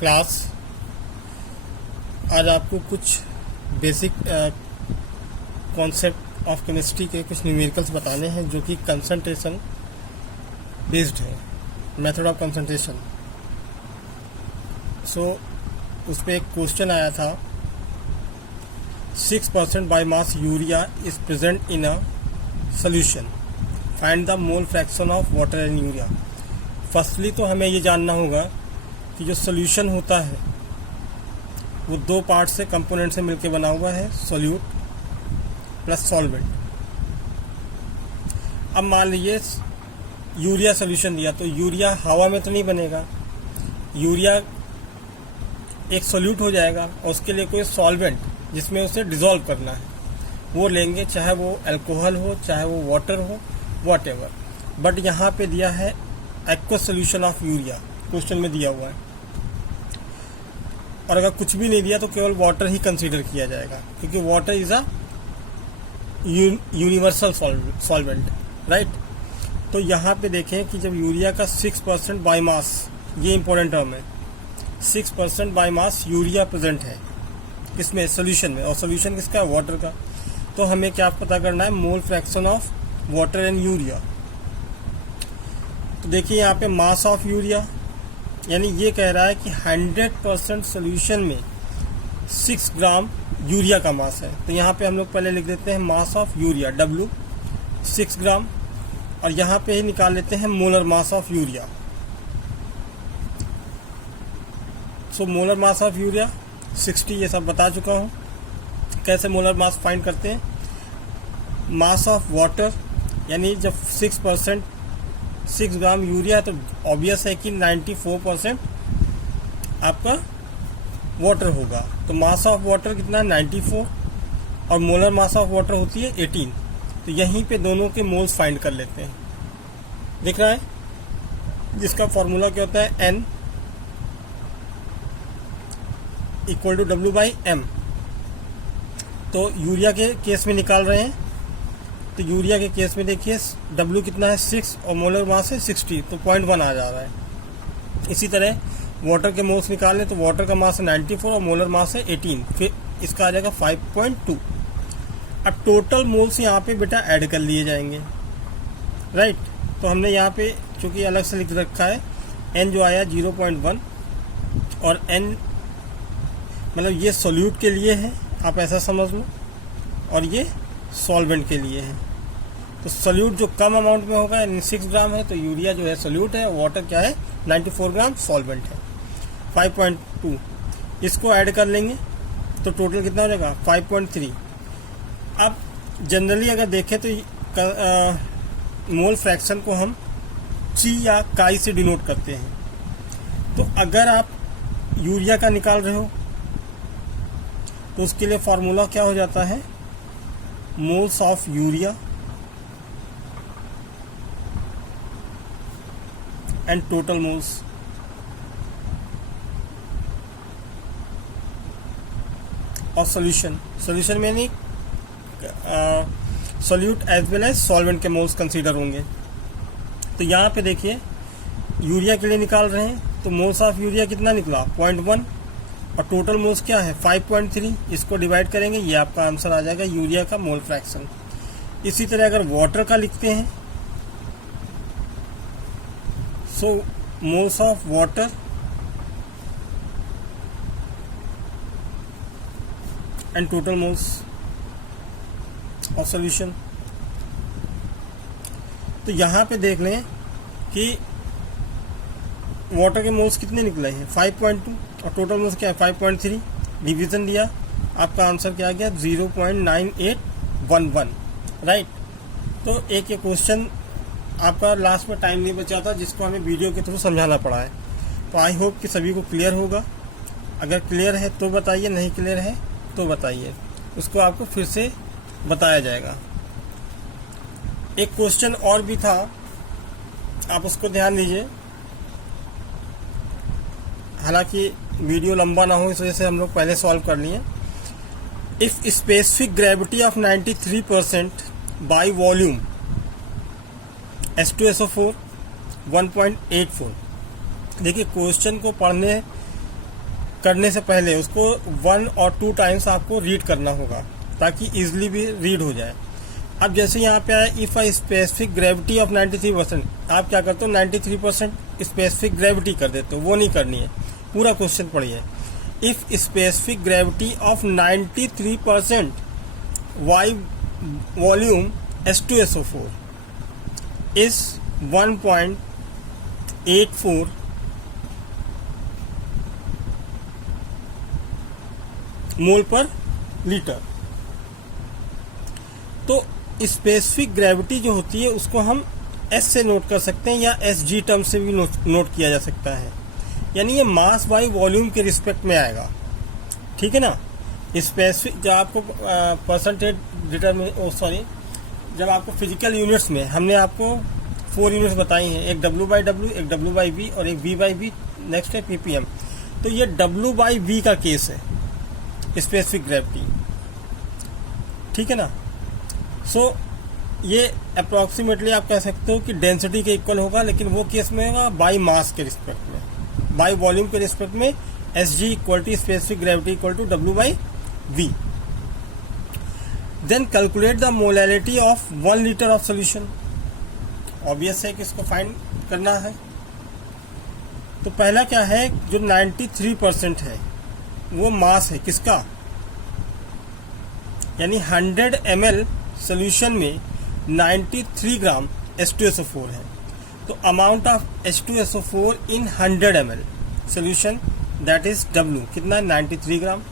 Class. आज आपको कुछ बेसिक कॉन्सेप्ट ऑफ केमिस्ट्री के कुछ न्यूमेरिकल्स बताने हैं जो कि कंसंट्रेशन बेस्ड है, मेथड ऑफ कंसंट्रेशन। सो उस पर एक क्वेश्चन आया था, 6% by mass urea is present in a solution, find the mole fraction of water and urea. Firstly तो हमें ये जानना होगा कि जो सोल्यूशन होता है वो दो पार्ट से, कंपोनेंट से मिलकर बना हुआ है, सोल्यूट प्लस सॉल्वेंट। अब मान लीजिए यूरिया सोल्यूशन दिया, तो यूरिया हवा में तो नहीं बनेगा, यूरिया एक सोल्यूट हो जाएगा और उसके लिए कोई सॉल्वेंट जिसमें उसे डिसॉल्व करना है वो लेंगे, चाहे वो अल्कोहल हो चाहे वो वाटर हो, व्हाटएवर। बट यहाँ पे दिया है aqueous solution of urea, question में दिया हुआ है। और अगर कुछ भी नहीं दिया तो केवल वाटर ही कंसीडर किया जाएगा, क्योंकि water is a universal solvent, right. तो यहाँ पे देखें कि जब यूरिया का 6% बाई मास, ये इंपॉर्टेंट टर्म है, 6% बाई मास यूरिया प्रेजेंट है इसमें सोल्यूशन में, और सोल्यूशन किसका है, वाटर का। तो हमें क्या पता करना है, mole fraction of water and urea. तो देखिए यहाँ पे मास ऑफ यूरिया, यानी ये कह रहा है कि 100% सोल्यूशन में 6 ग्राम यूरिया का मास है। तो यहाँ पे हम लोग पहले लिख देते हैं मास ऑफ यूरिया, W 6 ग्राम, और यहाँ पे ही निकाल लेते हैं molar mass of urea. So molar mass of urea 60, ये सब बता चुका हूँ कैसे मोलर मास फाइंड करते हैं। मास ऑफ वाटर, यानी जब 6 ग्राम यूरिया है तो ऑब्वियस है कि 94% आपका वाटर होगा। तो मास ऑफ वाटर कितना है, 94, और मोलर मास ऑफ वाटर होती है 18। तो यहीं पे दोनों के मोल्स फाइंड कर लेते हैं, दिख रहा है, जिसका फॉर्मूला क्या होता है, N equal to W by M। तो यूरिया के केस में निकाल रहे हैं, तो यूरिया के केस में देखिए W कितना है, 6, और मोलर मास है 60, तो 0.1 आ जा रहा है। इसी तरह वाटर के मोल्स निकालने, तो वाटर का मास है 94 और मोलर मास है 18, फिर इसका आ जाएगा 5.2। अब टोटल मोल्स यहाँ पे बेटा ऐड कर लिए जाएंगे, राइट। तो हमने यहाँ पे चूंकि अलग से लिख रखा है, N जो आया 0.1, और N मतलब ये सोल्यूट के लिए है, आप ऐसा समझ लो, और ये सॉल्वेंट के लिए है। तो सोल्यूट जो कम अमाउंट में होगा, यानी 6 ग्राम है, तो यूरिया जो है सोल्यूट है, वाटर क्या है, 94 ग्राम सॉल्वेंट है। 5.2 इसको ऐड कर लेंगे तो टोटल कितना हो जाएगा, 5.3। अब जनरली अगर देखें तो मोल फ्रैक्शन को हम ची या काई से डिनोट करते हैं। तो अगर आप यूरिया का निकाल रहे हो तो उसके लिए फॉर्मूला क्या हो जाता है, moles of urea and total moles. और सॉल्यूशन में नहीं, solute as well as solvent के मोल्स कंसीडर होंगे। तो यहाँ पे देखिए यूरिया के लिए निकाल रहे हैं, तो मोल्स ऑफ यूरिया कितना निकला, 0.1, और टोटल मोल्स क्या है, 5.3। इसको डिवाइड करेंगे, ये आपका आंसर आ जाएगा यूरिया का मोल फ्रैक्शन। इसी तरह अगर वाटर का लिखते हैं, so moles of water and total moles of solution. तो यहाँ पे देख लें कि वाटर के मोल्स कितने निकले हैं, 5.2, और टोटल मोल्स क्या है, 5.3। डिवीजन दिया, आपका आंसर क्या आ गया, 0.9811, राइट। तो एक ये क्वेश्चन आपका लास्ट में टाइम नहीं बचा था, जिसको हमें वीडियो के थ्रू समझाना पड़ा है। तो आई होप कि सभी को क्लियर होगा। अगर क्लियर है तो बताइए, नहीं क्लियर है तो बताइए, उसको आपको फिर से बताया जाएगा। एक क्वेश्चन और भी था, आप उसको ध्यान दीजिए, हालांकि वीडियो लंबा ना हो इस वजह से हम लोग पहले सॉल्व कर लिए। If specific gravity of 93% by volume H2SO4 1.84। देखिए क्वेश्चन को पढ़ने करने से पहले उसको 1 और 2 टाइम्स आपको रीड करना होगा ताकि इजीली भी रीड हो जाए। अब जैसे यहाँ पे आया if a specific gravity of 93%, आप क्या करते हो 93% स्पेसिफिक ग्रेविटी कर देते हो, वो नहीं करनी है। पूरा क्वेश्चन पढ़िए। If specific gravity of 93% by volume H2SO4 is 1.84 mole per litre, तो स्पेसिफिक ग्रेविटी जो होती है उसको हम एस से नोट कर सकते हैं या SG टर्म से भी नोट किया जा सकता है, यानी ये मास बाई वॉल्यूम के रिस्पेक्ट में आएगा। ठीक है ना। स्पेसिफिक जब आपको परसेंटेज डिटरमिन जब आपको फिजिकल यूनिट्स में हमने आपको 4 यूनिट्स बताई हैं, एक W/W, एक W/V और एक V/V, नेक्स्ट है ppm। तो ये W/V का केस है स्पेसिफिक ग्रेविटी। ठीक है ना। सो ये अप्रॉक्सीमेटली आप कह सकते हो कि डेंसिटी के इक्वल होगा, लेकिन वो केस में होगा बाई मास के रिस्पेक्ट में, बाई वॉल्यूम के रिस्पेक्ट में SG equal to specific gravity equal to W/V। Then calculate the molality of 1 litre of solution. Obvious है कि इसको फाइंड करना है। तो पहला क्या है, जो 93% है वो मास है किसका, यानी 100 ml सोल्यूशन में 93 ग्राम H2SO4 है। तो amount of H2SO4 in 100 ml solution that is W कितना है 93 ग्राम।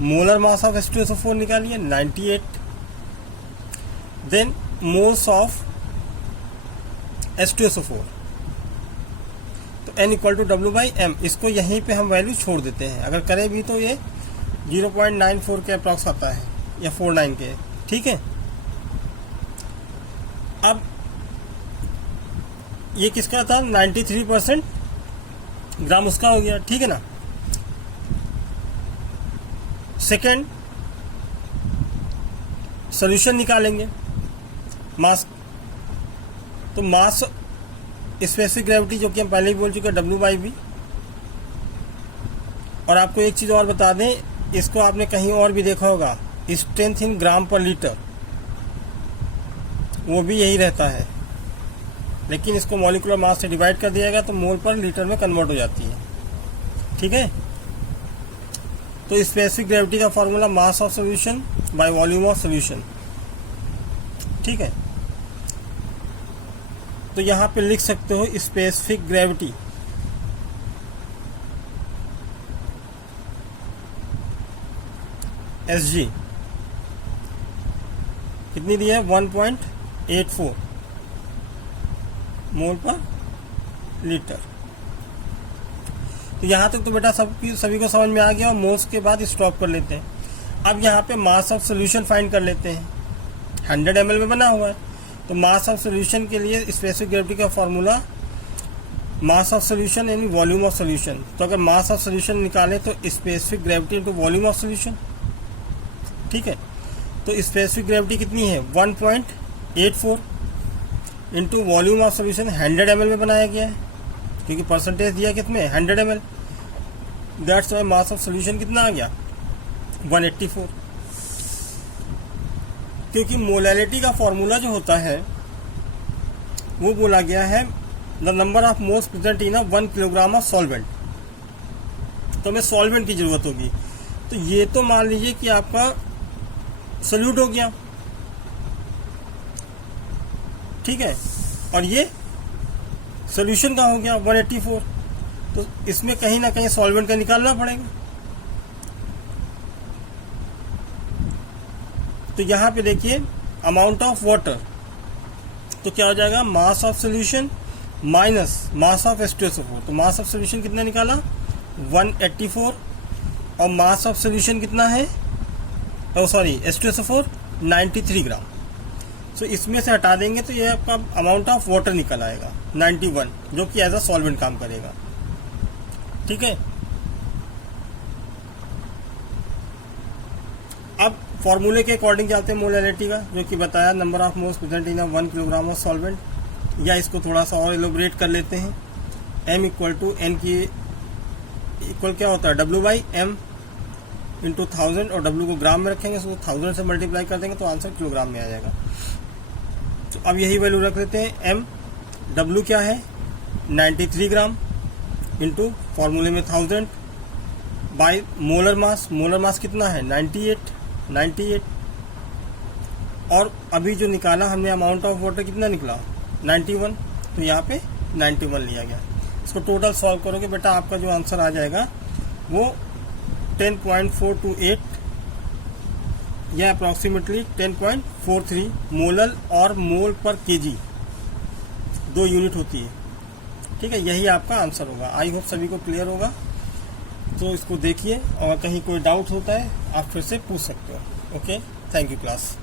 मोलर मास ऑफ H2SO4 निकालिए 98। देन मोल्स ऑफ H2SO4, तो N इक्वल टू W/M। इसको यहीं पे हम वैल्यू छोड़ देते हैं, अगर करें भी तो ये 0.94 के अप्रॉक्स आता है या 49 के। ठीक है। अब ये किसका था 93% ग्राम, उसका हो गया। ठीक है ना। सेकेंड सोल्यूशन निकालेंगे मास। तो मास स्पेसिफिक ग्रेविटी जो कि हम पहले ही बोल चुके हैं W/V। और आपको एक चीज और बता दें, इसको आपने कहीं और भी देखा होगा, स्ट्रेंथ इन ग्राम पर लीटर, वो भी यही रहता है, लेकिन इसको मॉलिक्यूलर मास से डिवाइड कर दिया गया तो मोल पर लीटर में कन्वर्ट हो जाती है। ठीक है। तो स्पेसिफिक ग्रेविटी का formula mass of solution by volume of solution. ठीक है। तो यहां पे लिख सकते हो स्पेसिफिक ग्रेविटी SG कितनी दी है 1.84 मोल पर लीटर। तो यहां तक तो बेटा सभी को समझ में आ गया, और मोल्स के बाद स्टॉप कर लेते हैं। अब यहाँ पे मास ऑफ सोल्यूशन फाइंड कर लेते हैं। 100 ml में बना हुआ है, तो मास ऑफ सोल्यूशन के लिए स्पेसिफिक ग्रेविटी का फॉर्मूला मास ऑफ सोल्यूशन यानी वॉल्यूम ऑफ सोल्यूशन। तो अगर मास ऑफ सोल्यूशन निकालें तो specific gravity into volume of solution. ठीक है। तो स्पेसिफिक ग्रेविटी कितनी है 1.84 into volume of solution 100 ml में बनाया गया है, क्योंकि परसेंटेज दिया कितने 100 ml। That's why mass of solution कितना आ गया 184। क्योंकि मोलैलिटी का फॉर्मूला जो होता है वो बोला गया है the number of moles present in 1 kilogram of solvent. तो हमें सॉल्वेंट की जरूरत होगी। तो ये तो मान लीजिए कि आपका सोल्यूट हो गया। ठीक है। और ये सोल्यूशन का हो गया 184। तो इसमें कहीं ना कहीं सॉल्वेंट का निकालना पड़ेगा। तो यहां पे देखिए अमाउंट ऑफ वाटर, तो क्या हो जाएगा mass of solution minus mass of H2SO4। तो मास ऑफ सोल्यूशन कितना निकाला 184, और मास ऑफ सोल्यूशन कितना है H2SO4 93 ग्राम। सो इसमें से हटा देंगे तो ये आपका अमाउंट ऑफ वाटर निकल आएगा 91, जो कि एज अ सॉल्वेंट काम करेगा। ठीक है। अब फॉर्मूले के अकॉर्डिंग चलते हैं मोलैलिटी का, जो कि बताया number of moles present in 1 kilogram of solvent, या इसको थोड़ा सा और एलोबरेट कर लेते हैं। M इक्वल टू N की इक्वल क्या होता है W/m इंटू 1000 और W को ग्राम में रखेंगे तो 1000 से मल्टीप्लाई कर देंगे तो आंसर किलोग्राम में आ जाएगा। तो अब यही वैल्यू रख लेते हैं m, W क्या है 93 ग्राम इंटू फॉर्मूले में 1000 बाय मोलर मास कितना है 98 और अभी जो निकाला हमने अमाउंट ऑफ वाटर कितना निकला 91, तो यहाँ पे 91 लिया गया। इसको टोटल सॉल्व करोगे बेटा आपका जो आंसर आ जाएगा वो 10.428 या अप्रॉक्सीमेटली 10.43 मोलर और मोल पर केजी 2 यूनिट होती है। ठीक है, यही आपका आंसर होगा। आई होप सभी को क्लियर होगा। तो इसको देखिए और कहीं कोई डाउट होता है आप फिर से पूछ सकते हो। Okay, thank you class.